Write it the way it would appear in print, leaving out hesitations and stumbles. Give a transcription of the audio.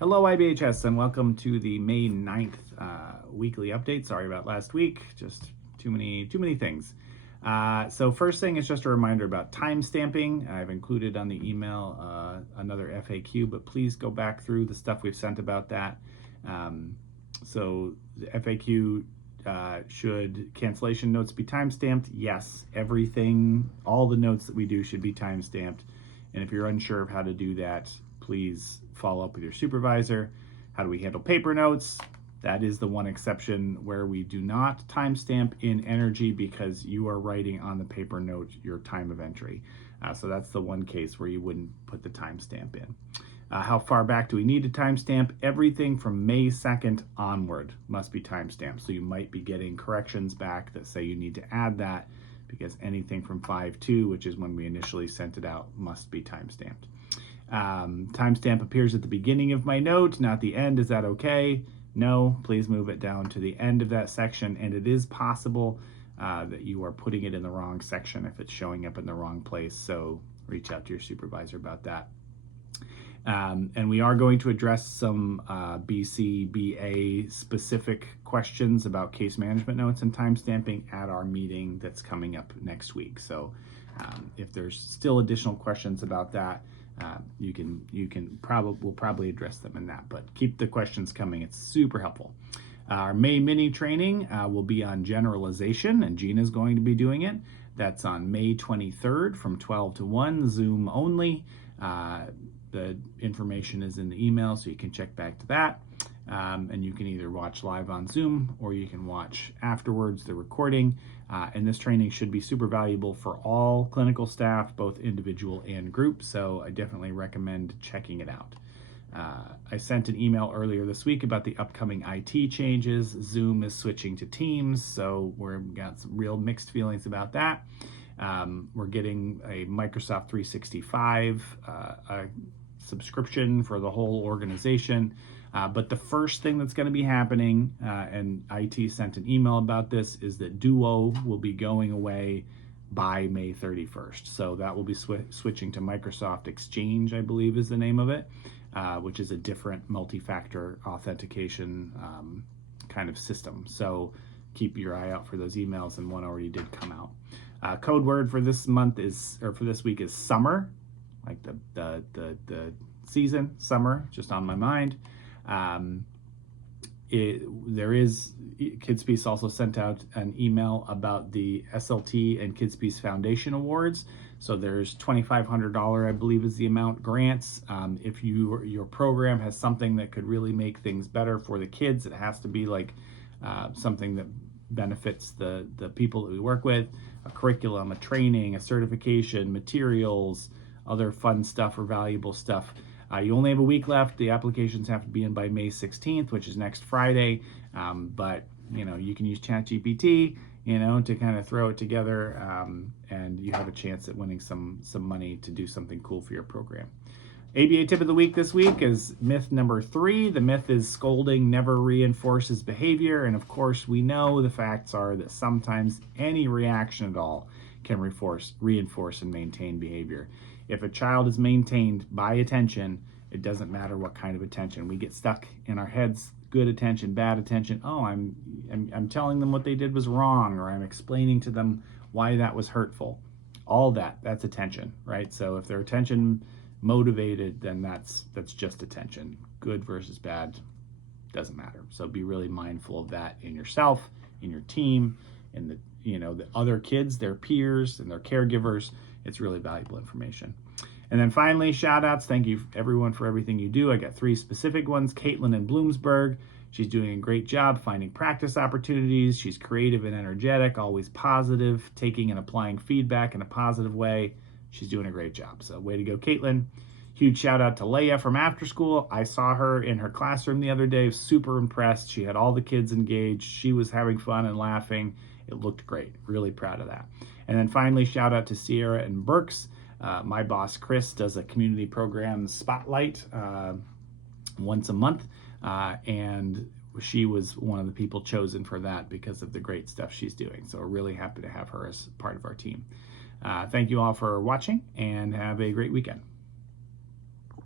Hello IBHS and welcome to the May 9th weekly update. Sorry about last week, just too many things. So first thing is just a reminder about time stamping. I've included on the email another FAQ, but please go back through the stuff we've sent about that. So the FAQ, should cancellation notes be time stamped? Yes, everything, all the notes that we do should be time stamped. And if you're unsure of how to do that, please follow up with your supervisor. How do we handle paper notes? That is the one exception where we do not timestamp in Energy because you are writing on the paper note your time of entry. So that's the one case where you wouldn't put the timestamp in. How far back do we need to timestamp? Everything from May 2nd onward must be timestamped. So you might be getting corrections back that say you need to add that because anything from 5/2, which is when we initially sent it out, must be timestamped. Timestamp appears at the beginning of my note, not the end. Is that okay? No, please move it down to the end of that section. And it is possible that you are putting it in the wrong section if it's showing up in the wrong place. So reach out to your supervisor about that. And we are going to address some BCBA specific questions about case management notes and timestamping at our meeting that's coming up next week. So if there's still additional questions about that, we'll probably address them in that, but keep the questions coming. It's super helpful. Our May mini training will be on generalization, and Gina's going to be doing it. That's on May 23rd from 12 to 1, Zoom only. The information is in the email, so you can check back to that. And you can either watch live on Zoom or you can watch afterwards the recording. And this training should be super valuable for all clinical staff, both individual and group. So I definitely recommend checking it out. I sent an email earlier this week about the upcoming IT changes. Zoom is switching to Teams, so we've got some real mixed feelings about that. We're getting a Microsoft 365 subscription for the whole organization. But the first thing that's going to be happening, and IT sent an email about this, is that Duo will be going away by May 31st. So that will be switching to Microsoft Exchange, I believe is the name of it, which is a different multi-factor authentication kind of system. So keep your eye out for those emails, and one already did come out. Code word for this month for this week is summer, like the season, summer, just on my mind. KidsPeace also sent out an email about the SLT and KidsPeace Foundation Awards. So there's $2,500, I believe is the amount, grants. If your program has something that could really make things better for the kids, it has to be like something that benefits the people that we work with, a curriculum, a training, a certification, materials, other fun stuff or valuable stuff. You only have a week left. The applications have to be in by May 16th, which is next Friday. But you can use ChatGPT, to kind of throw it together, and you have a chance at winning some money to do something cool for your program. ABA tip of the week this week is myth number 3. The myth is scolding never reinforces behavior. And of course, we know the facts are that sometimes any reaction at all can reinforce and maintain behavior. If a child is maintained by attention, it doesn't matter what kind of attention. We get stuck in our heads, good attention, bad attention. Oh, I'm telling them what they did was wrong, or I'm explaining to them why that was hurtful. All that's attention, right? So if they're attention motivated, then that's just attention. Good versus bad doesn't matter. So be really mindful of that in yourself, in your team, in the other kids, their peers, and their caregivers. It's really valuable information. And then finally, shout outs. Thank you everyone for everything you do. I got 3 specific ones. Caitlin in Bloomsburg. She's doing a great job finding practice opportunities. She's creative and energetic, always positive, taking and applying feedback in a positive way. She's doing a great job. So way to go, Caitlin. Huge shout out to Leia from after school. I saw her in her classroom the other day. Super impressed. She had all the kids engaged. She was having fun and laughing. It looked great. Really proud of that. And then finally, shout out to Sierra and Burks. My boss, Chris, does a community program spotlight once a month. And she was one of the people chosen for that because of the great stuff she's doing. So we're really happy to have her as part of our team. Thank you all for watching, and have a great weekend.